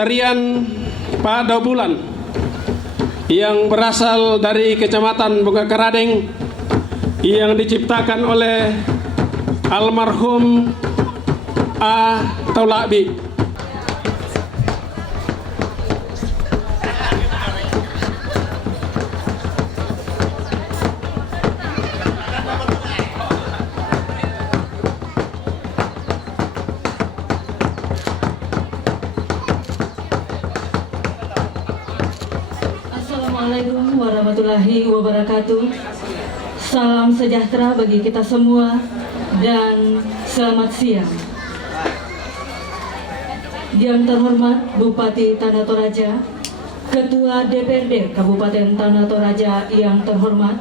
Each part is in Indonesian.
tarian Pak Daubulan yang berasal dari Kecamatan Bongkakaradeng yang diciptakan oleh almarhum A. Taulabi. Assalamualaikum warahmatullahi wabarakatuh. Salam sejahtera bagi kita semua dan selamat siang. Yang terhormat Bupati Tanah Toraja, Ketua DPRD Kabupaten Tanah Toraja yang terhormat,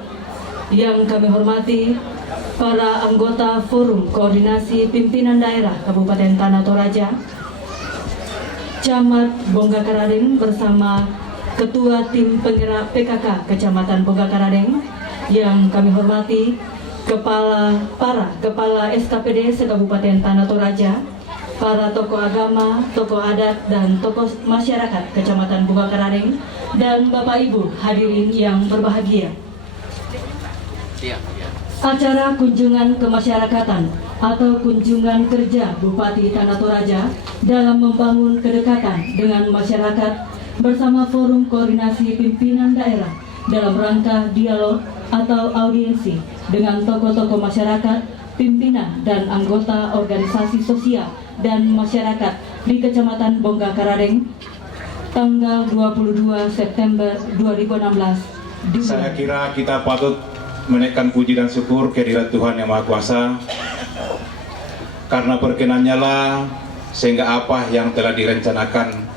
yang kami hormati para anggota Forum Koordinasi Pimpinan Daerah Kabupaten Tanah Toraja, Camat Bongkakaradeng bersama Ketua Tim Penggerak PKK Kecamatan Bongkakaradeng yang kami hormati, para Kepala SKPD se-Kabupaten Tanah Toraja, para tokoh agama, tokoh adat, dan tokoh masyarakat Kecamatan Bongkakaradeng, dan Bapak Ibu hadirin yang berbahagia. Acara kunjungan kemasyarakatan atau kunjungan kerja Bupati Tanah Toraja dalam membangun kedekatan dengan masyarakat bersama Forum Koordinasi Pimpinan Daerah dalam rangka dialog atau audiensi dengan tokoh-tokoh masyarakat, pimpinan dan anggota organisasi sosial dan masyarakat di Kecamatan Bongkakaradeng tanggal 22 September 2016. Saya kira kita patut menaikkan puji dan syukur kehadirat Tuhan Yang Maha Kuasa, karena perkenannya lah sehingga apa yang telah direncanakan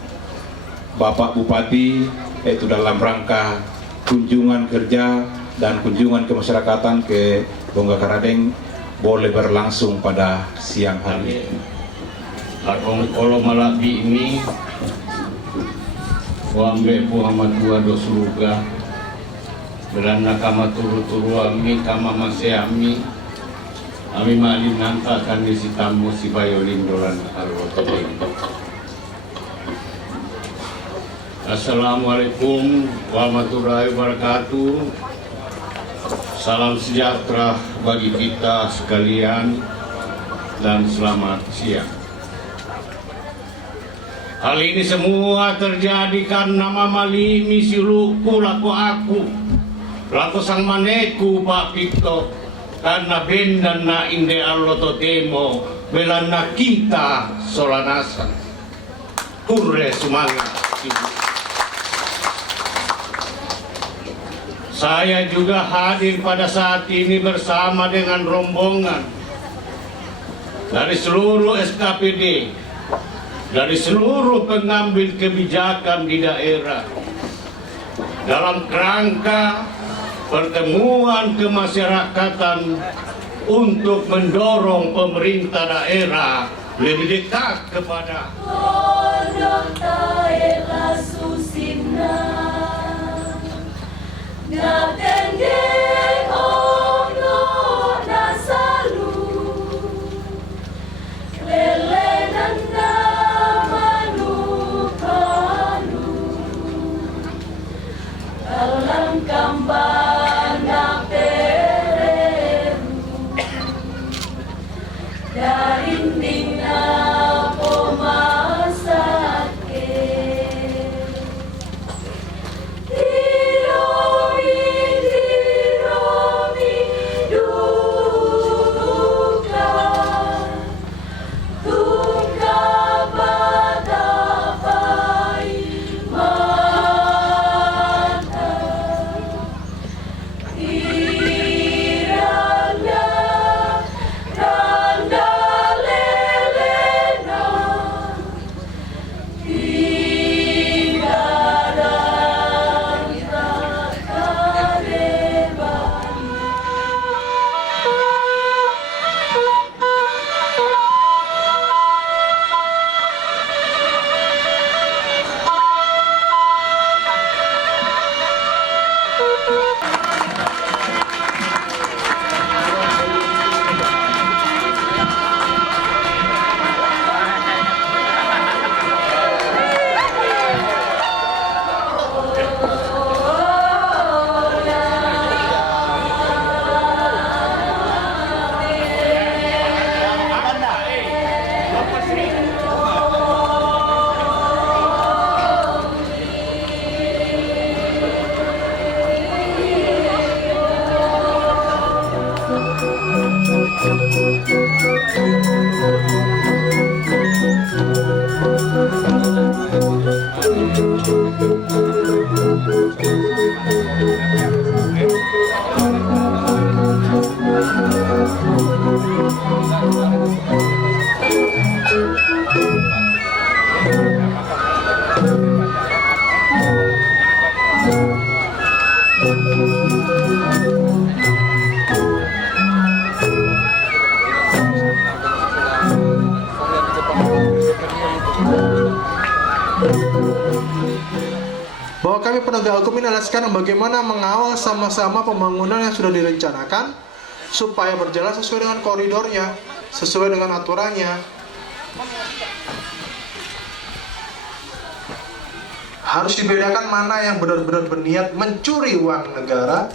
Bapak Bupati, yaitu dalam rangka kunjungan kerja dan kunjungan kemasyarakatan ke Bongkakaradeng, boleh berlangsung pada siang hari ini. Kalau malabi ini wambe Muhammad dua dosuruga beranda kama turu-turu ami kama masih ami malin nanta akan disitamu si bayolin dolan alwatodeng. Assalamualaikum warahmatullahi wabarakatuh. Salam sejahtera bagi kita sekalian dan selamat siang. Hal ini semua terjadi karena mamali misi luku laku aku laku sang maneku Pak Pito, karena bendan na inde alloto temo belana kita solanasan kurre semangat. Saya juga hadir pada saat ini bersama dengan rombongan dari seluruh SKPD, dari seluruh pengambil kebijakan di daerah dalam kerangka pertemuan kemasyarakatan untuk mendorong pemerintah daerah lebih dekat kepada Bahwa kami penegak hukum ini adalah sekarang bagaimana mengawal sama-sama pembangunan yang sudah direncanakan supaya berjalan sesuai dengan koridornya, sesuai dengan aturannya. Harus dibedakan mana yang benar-benar berniat mencuri uang negara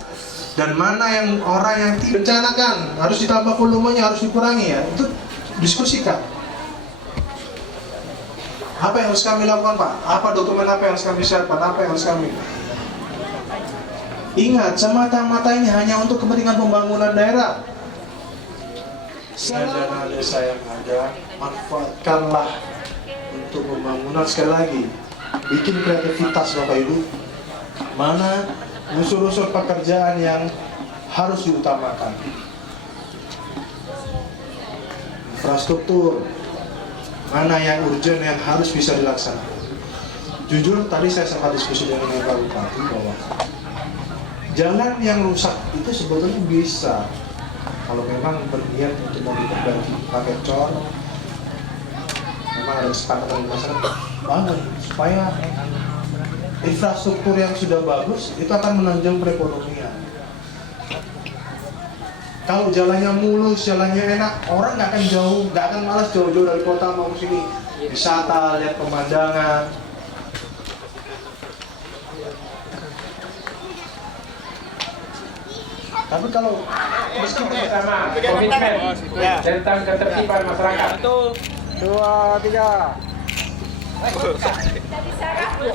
dan mana yang orang yang direncanakan. Harus ditambah volumenya, harus dikurangi ya. Itu diskusikan. Apa yang harus kami lakukan, Pak? Apa dokumen apa yang harus kami siapkan? Apa yang harus kami? Ingat, semata-mata ini hanya untuk kepentingan pembangunan daerah. Dana desa yang ada, manfaatkanlah untuk pembangunan. Sekali lagi, bikin kreativitas Bapak Ibu. Mana unsur-unsur pekerjaan yang harus diutamakan? Infrastruktur. Mana yang urgent yang harus bisa dilaksanakan. Jujur tadi saya sempat diskusi dengan Pak Bupati bahwa jalan yang rusak itu sebetulnya bisa kalau memang berniat untuk memperbaiki pakai cor, memang ada kesepakatan di masyarakat bangun supaya infrastruktur yang sudah bagus itu akan menunjang perekonomian. Kalau jalannya mulus, jalannya enak, orang nggak akan jauh, nggak akan malas jauh-jauh dari kota mau ke sini. Wisata, lihat pemandangan. Tapi kalau meskipun bersama komitmen tentang ketertiban masyarakat. 1, 2, 3.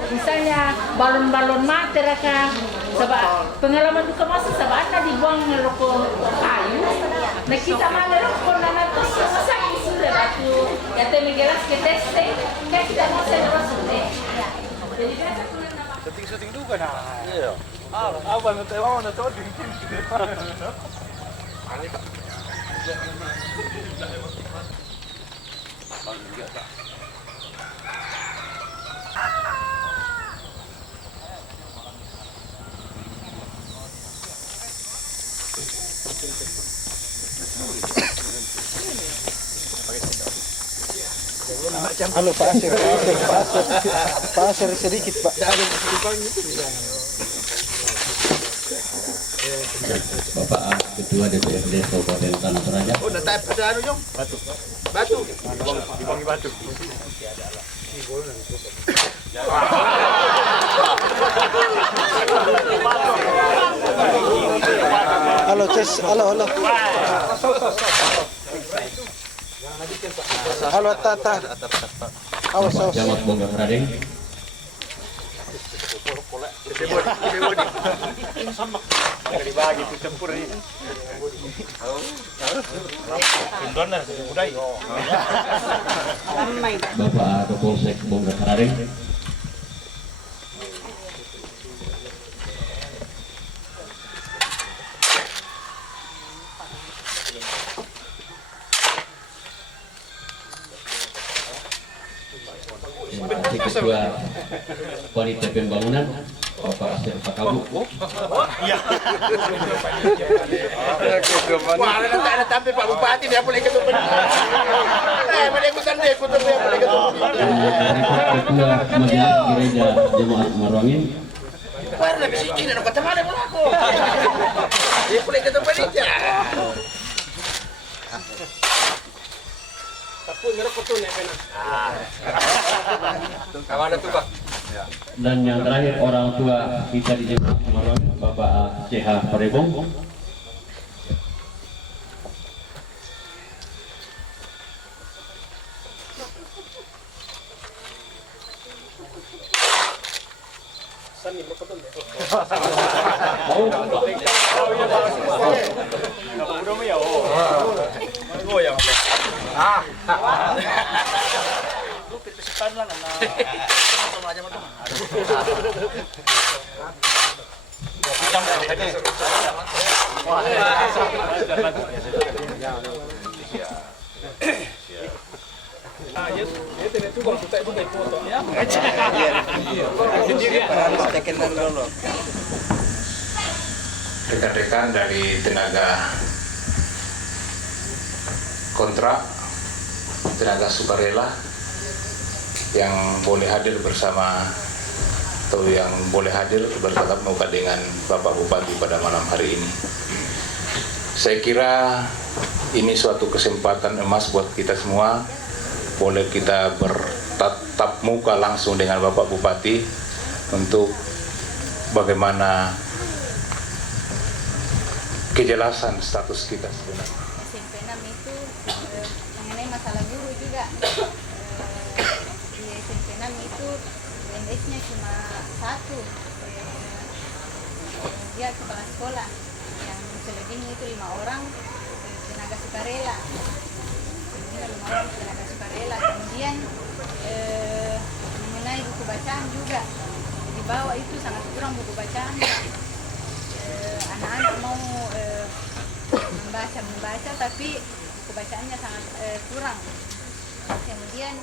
Misalnya balon-balon mati raka sebab pengalaman duka masa sebab anda dibuang ngerokok kayu nah kita mana rokok nana terus masa ini sudah batu ya temi gelas ke teste kan kita masa terus sudah jadi kita Syuting juga nah. Iya. Apa nanti mau nanti Halo pasir sedikit Pak. Bapak Ketua DPRD Kabupaten Tanah Toraja. Oh, nanti ada anu Jong. Batu. Dibangi batu. Halo Ces, halo. Halo Tata. Awas. Camat Bongga Radeng. Dibagi itu campur ini. Bapak Kapolsek Bongga Radeng. Ketua Panitia Pembangunan Bapak Asep Pakabu. Iya. Wah, ada tampil Pak Bupati dia boleh ketua panitia. Boleh ikutan dia ketua panitia. Ketua Majelis Gereja Jemaat Marwangin. Wah, lebih sikit dan kata mana pun aku. Dia boleh ketua panitia. Dan yang terakhir orang tua kita di Jemaat Marwangin Bapak CH Parebong. Rekan-rekan dari tenaga kontrak, tenaga sukarela yang boleh hadir bersama atau yang boleh hadir bertatap muka dengan Bapak Bupati pada malam hari ini. Saya kira ini suatu kesempatan emas buat kita semua. Boleh kita bertatap muka langsung dengan Bapak Bupati untuk bagaimana kejelasan status kita sebenarnya. SMP 6 itu mengenai masalah guru juga. Di SMP 6 itu UNS-nya cuma satu. Dia kepala sekolah. Yang selebihnya itu 5 orang tenaga sukarela. Selebihnya 5 orang tenaga sukarela. Kemudian mengenai buku bacaan juga. Di bawah itu sangat kurang buku bacaan. Anak-anak mau membaca tapi buku bacaannya sangat kurang. Kemudian